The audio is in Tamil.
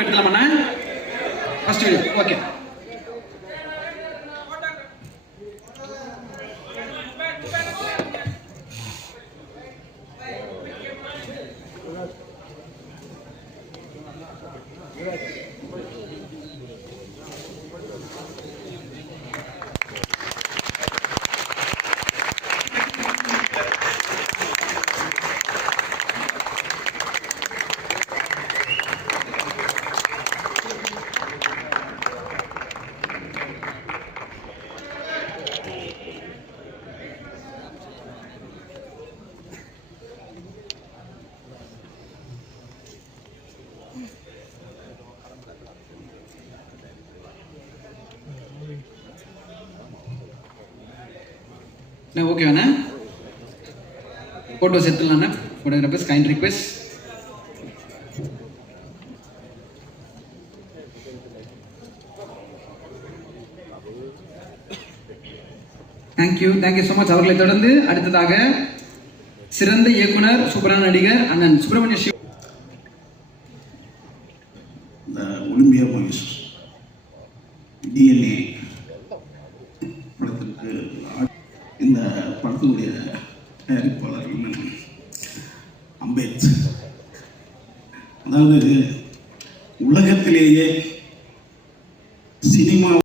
எடுக்கலாமா? First video. ஓகே. ஓகே வேணா ஃபோட்டோஸ் எடுத்துடலாண்ணா. Photographers kind request. Thank you so much. அவர்களை தொடர்ந்து அடுத்ததாக சிறந்த இயக்குனர், சூப்பரான நடிகர் அண்ணன் Subramaniya Siva. Olympia police DNA படத்திற்கு இந்த படத்தினுடைய தயாரிப்பாளர் அம்பேத். அதாவது உலகத்திலேயே